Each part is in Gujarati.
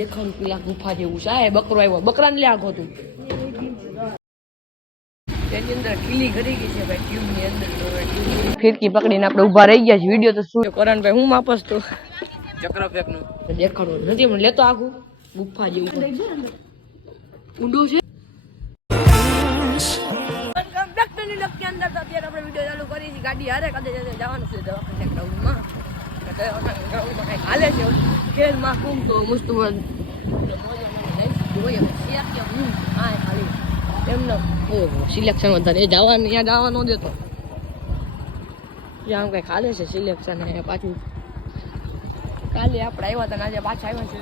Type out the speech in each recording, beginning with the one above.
દેખાડું પેલા ગુફા જેવું છે. આ બકરો આવ્યો. બકરાને લે આગો તું તેની અંદર ખીલી કરી ગઈ છે ભાઈ અંદર ફિરકી પકડીને આપણે ઊભા રહી ગયા છે વીડિયો તો શું? કરણભાઈ હું માપસ તો? ચક્ર ફેંકનું દેખાડો નથી મને લેતો આખું. ગુફા જેવું. ઊંડું છે? અંદર તો અત્યારે આપણે વીડિયો ચાલુ કરી છે ગાડી હારે કદાચ જવાનું છે દવાખાને ગ્રાઉન્ડમાં હાલે છે ખેલમાં કુંભ તો મસ્ત સિલેક્શન વધારે. એ જવાનું ત્યાં જવા ન દેતો. ત્યાં કંઈક ખાલે છે સિલેક્શન એ પાછું. કાલે આપણે આવ્યા હતા ને આજે પાછા આવ્યા છે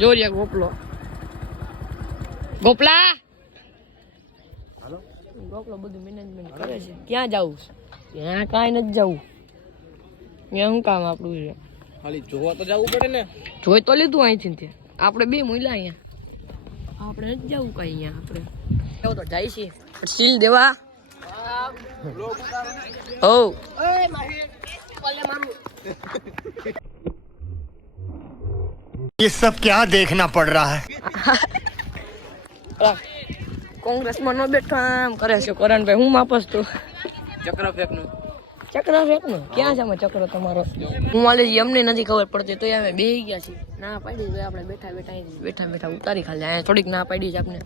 જોરિયા ગોપલો. ગોપલા? ગોપલો બધું મેનેજમેન્ટ કરે છે. ક્યાં જવું ત્યાં કાંઈ નથી જવું ત્યાં શું કામ આપણું છે ખાલી જોવા તો જવું પડે ને જોઈ તો લીધું અહીંથી ને ત્યાં આપણે બે મોઈલા અહીંયા આપણે નથી જવું કઈ અહીંયા આપણે એવો તો જાય છે સીલ દેવા ઓ ये सब क्या देखना पड़ रहा है કોંગ્રેસમાં ન બેઠો આમ કરે છે કરણભાઈ હું માપસ તું ચક્ર ફેંકનું ચક્ર ફેંકનું ક્યાં છે આમાં ચક્ર તમારો? હું માલેજી અમને નથી ખબર પડતી તો અમે બેહી ગયા છીએ. ના પાડી તો આપણે બેઠા બેઠા અહીં બેઠા બેઠા ઉતારી ખાલી અહીંયા થોડીક ના પાડી છે આપણે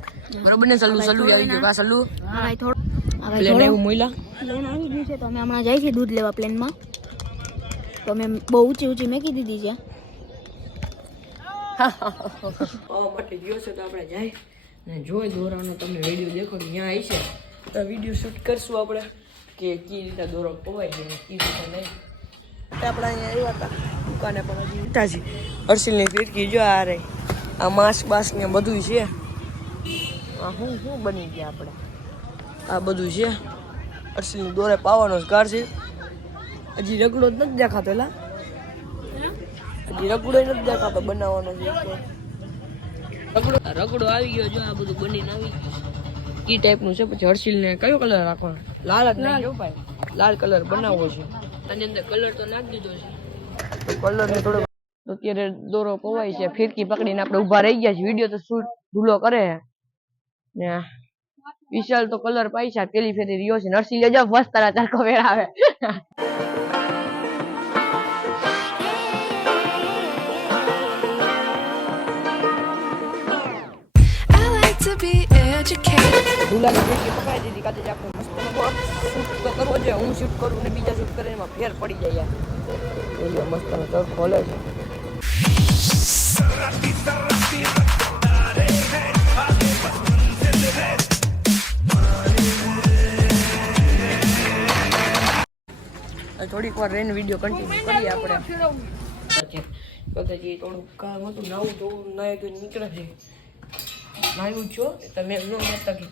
બરોબર ને સલ્લુ સલ્લુ આવી ગયું કા સલ્લુ. હા થોડું. પ્લેન થોડું. મોઈલા પ્લેન આવી ગયું છે તો અમે હમણાં જાય છે દૂધ લેવા પ્લેનમાં. તો અમે બહુ ઊંચી ઊંચી મેકી દીધી છે. પાવા ગયો છે તો આપણે જાય. ને જોઈ દોરાનો તમને વીડિયો દેખો ત્યાં આવી છે. તો વીડિયો શૂટ કરશું આપણે. કે કઈ રીતે દોરો પવાય છે ને કઈ રીતે નહીં. આપણે અહીંયા આવ્યા હતા દુકાને પણ હજી ઉઠા છે હર્ષિલની ફિરકી જો આ રે આ માસ્ક બાસ્ક ને બધું છે. આ શું શું બની ગયા આપણે? આ બધું છે. હર્ષિલની દોરે પાવાનો જ કાર છે. હજી રગડો જ નથી દેખાતો એલા. હજી રગડો નથી દેખાતો બનાવવાનો છે. તો. રગડો રગડો આવી ગયો જો આ બધું બનીને આવી ગયું ઈ ટાઈપનું છે પછી હર્ષિલ ને કયો કલર રાખવાનો? લાલ જ નાખજો ભાઈ. લાલ કલર બનાવવો છે. આની અંદર કલર તો નાખી દીધો છે. કલર ને થોડો તો અત્યારે દોરો પવાય છે ફિરકી પકડીને આપણે ઊભા રહી ગયા છે વીડિયો તો શૂટ ધૂલો કરે. ને વિશાલ તો કલર પૈસા પેલી ફેરી રહ્યો છે. નરસિંહ લેજો બસ તારા ચારકો વેરાવે I ગુલાબી ફિરકી પકડાઈ દીધી કાતે આપણે મસ્ત શૂટ તો કરવો જોઈએ. હું શૂટ કરું ને બીજા શૂટ કરે એમાં ફેર પડી જાય યાર. મસ્ત તર ખોલે છે. થોડીક વાર રહીને વીડિયો કન્ટિન્યુ કરીએ આપણે. કદાચ એ થોડુંક કામ હતું નવું તો નાયું તો નીકળે છે. નાયું છો તમે ન કહેતા કે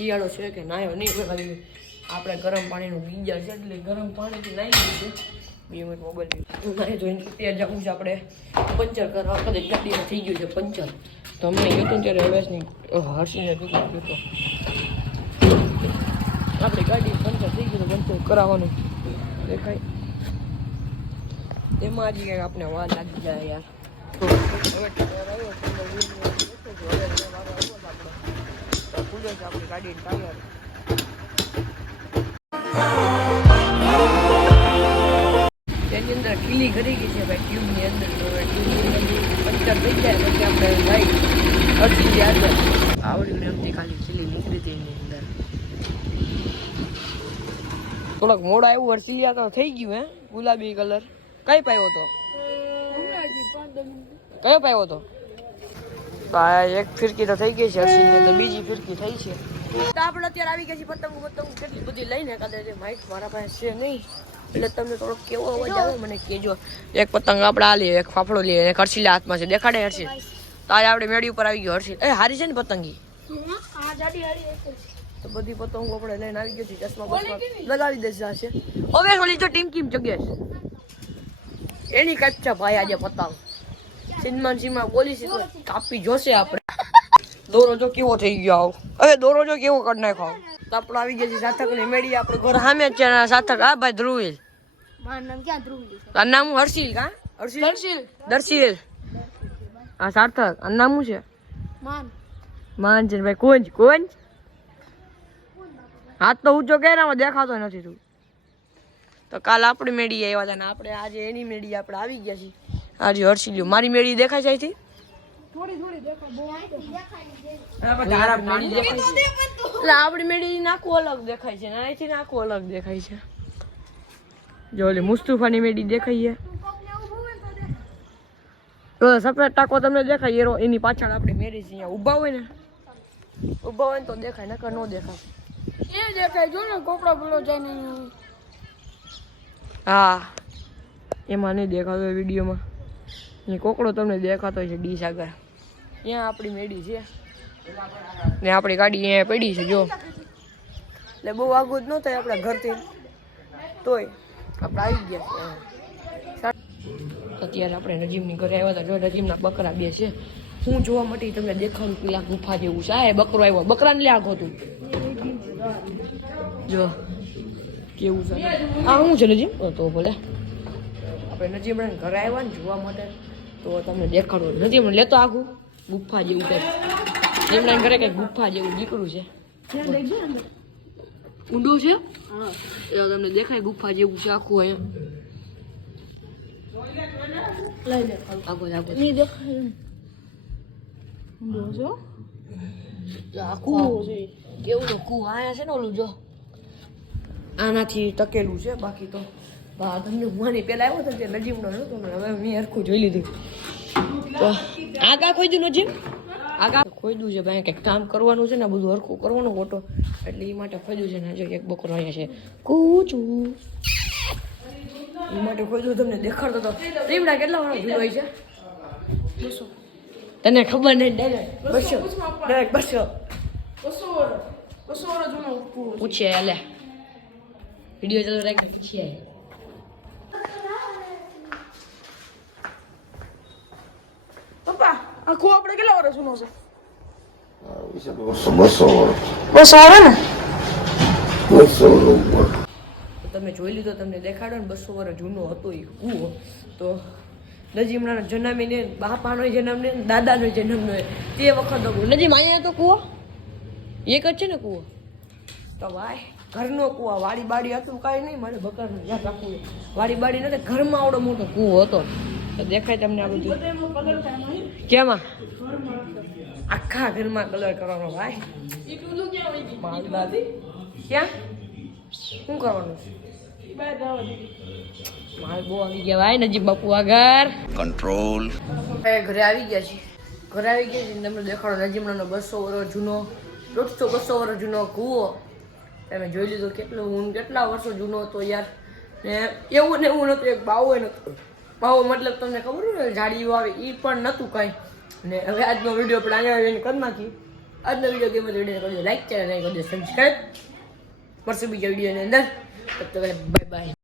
શિયાળો છે કે નાયો નહીં આપણે ગરમ પાણીનું બીજા છે, એટલે ગરમ પાણીથી નાહી દીધું બે મિનિટ મોબાઈલ નાહી ધોઈને ત્યાં જવું છે આપણે પંચર કરવા. કદાચ ગાડીમાં થઈ ગયું છે પંચર. તો અમને કીધું ત્યારે હવેશની હર્ષીને કીધું કીધું આપણી ગાડી પંચર થઈ ગયું પંચર કરાવવાનું દેખાય. એમાં હજી કંઈક આપણે વાર લાગી જાય યાર. તો હવે ખુલે છે આપણી ગાડી ટાયર તેની અંદર ખીલી કરી ગઈ છે ભાઈ ટ્યુબની અંદર. તો પંચર થઈ જાય પછી આપણે ભાઈ અડધી ગયા આવડી પ્રેમથી ખાલી ખીલી નીકળી હતી એની અંદર. થોડોક એવું આવ્યું હર્ષિલિયા તો થઈ ગયું હે? ગુલાબી કલર કઈ પાયો તો કયો પાયો તો આ એક ફિરકી તો થઈ ગઈ છે હર્ષિલની તો બીજી ફિરકી થઈ છે. તો આપણે અત્યારે આવી ગયા છીએ પતંગ પતંગ કેટલી બધી લઈને કદાચ માઇક મારા પાસે છે નહીં. એટલે તમને થોડોક કેવો અવાજ આવે મને કહેજો. એક પતંગ આપણે આ લઈએ એક ફાફડો લઈએ એક હર્ષિલા હાથમાં છે. દેખાડે હર્ષિલ? તારે આપણે મેળી ઉપર આવી ગયો હર્ષિલ. એ હારી છે ને પતંગી? તો બધી પતંગો આપણે લઈને આવી ગયો છે ચશ્મા બસમાં. લગાવી દેશે આ છે. હવે ઓલી તો ટીમ કીમ જગ્યા છે એની કચ્છા છે ભાઈ આજે પતંગ. સિનેમા બોલી છે કાપી જોશે આપણે. દોરો જો કેવો થઈ ગયો હવે દોરો જો કેવો કરી નાખો તો આપણે આવી ગયા છે સાર્થક ને મેળી આપણે ઘર સામે જ છે ને આ ભાઈ ધ્રુવીલ. નામ હર્ષિલ કા? દર્શિલ. દર્શિલ. આ સાર્થક. આ નામ શું છે? માન. માન છે ને ભાઈ કોંજ કોંજ હાથ તો ઊંચો કેરામાં દેખાતો નથી તું. તો કાલ આપણી મેળી આવ્યા હતા ને આપણે આજે એની મેળી આપણે આવી ગયા છીએ. આજે હર્ષિલ્યું મારી મેળી દેખાય છે અહીંથી? એટલે આપણી મેળી નાખું અલગ દેખાય છે ને અહીંથી નાખું અલગ દેખાય છે. જો ઓલી મુસ્તુફાની મેળી દેખાય છે. તો સફેદ ટાકો તમને દેખાય એરો એની પાછળ આપણે મેળી છે અહીંયા ઊભા હોય ને. ઊભા હોય ને તો દેખાય નકર ન દેખાય. એ દેખાય જો ને કોપડા બોલો જાય ને હા. એમાં નહીં દેખાતો વિડીયોમાં. એ કોકડો તમને દેખાતો છે ડીશ આગળ ત્યાં આપણી મેડી છે. ને આપણી ગાડી અહીંયા પડી છે જો. એટલે બહુ આગું જ ન થાય આપણા ઘરથી. તોય. આપણે આવી ગયા છે અત્યારે આપણે નજીમની ઘરે આવ્યા હતા જો નજીમના બકરા બે છે. હું જોવા માટે તમને દેખાવું પેલા ગુફા જેવું છે. આ બકરો આવ્યો. બકરાને લે આગો તું. જો કેવું છે. આ શું છે નજીમ તો ભલે. આપણે નજીમ ઘરે આવ્યા ને જોવા માટે. તો તમને દેખાડો મને લેતો આખું ગુફા જેવું કંઈક. નજીમડા ઘરે કંઈક ગુફા જેવું નીકળ્યું છે. ઊંડું છે? એ તમને દેખાય ગુફા જેવું છે આખું અહીંયા. આગો જ આગો જ. નહીં દેખાય જો આખું. કેવું કુ આયા છે ને ઓલું જો. આનાથી ટકેલું છે બાકી તો. બા તમને માની પેલા આવ્યો તો તે નજીમનો નહોતો ને હવે મેં હરખું જોઈ લીધું. તો આગા ખોઈ દઉં નજીમ આગા ખોઈ છે ભાઈ કંઈક કામ કરવાનું છે ને બધું હરખું કરવાનું ખોટો. એટલે એ માટે ખોઈ છે ને જો એક બકરો અહીંયા છે. કૂચું એ માટે ખોઈ તમને દેખાડતો તો. રીમડા કેટલા વાળો જુદો હોય છે? તને ખબર નહીં ડાયરેક્ટ બસો ડાયરેક્ટ બસો. પૂછીએ અલે વીડિયો ચાલુ રાખીને પૂછીએ પપ્પા આ ખો આપણે કેટલા વર્ષ જૂનો છે? બસો બસો બસ આવે ને? બસો તો તમે જોઈ લીધો તમને દેખાડો ને બસો વર્ષ જૂનો હતો એ કૂવો. તો નજીમના જન્મીને બાપાનો જન્મ ને દાદાનો જન્મ ને તે વખત નજીમ અહીંયા તો કૂવો? એક જ છે ને કૂવો? તો ભાઈ ઘરનો કૂવો. વાડી બાડી હતું કાંઈ નહીં મારે બકરનું યાદ રાખવું વાડી બાડી નથી ઘરમાં આવડો મોટો કૂવો હતો. તો દેખાય તમને આ બધું? કેમાં? આખા ઘરમાં કલર કરવાનો ભાઈ. માલદાદી ક્યાં? શું કરવાનું? માલ બહુ આવી ગયા ભાઈ નજીક બાપુ આગળ કંટ્રોલ ઘરે આવી ગયા છે ઘરે આવી ગયા છે તમને દેખાડો નજીમડાનો બસો વર્ષ જૂનો દોઢસો બસો વર્ષ જૂનો કૂવો. તમે જોઈ લીધો કેટલો હું કેટલા વર્ષો જૂનો હતો યાર. ને એવું ને એવું નહોતું એક બાવો નહોતું બાવો મતલબ તમને ખબર ને જાડીઓ આવે એ પણ નહોતું કાંઈ. ને હવે આજનો વીડિયો આપણે આગળ આવીને કરી નાખી આજનો વીડિયો ગેમ વીડિયો કરજો લાઈક ચેનલ કરી દો સબસ્ક્રાઈબ મળશે બીજા વિડીયોની અંદર. Bye bye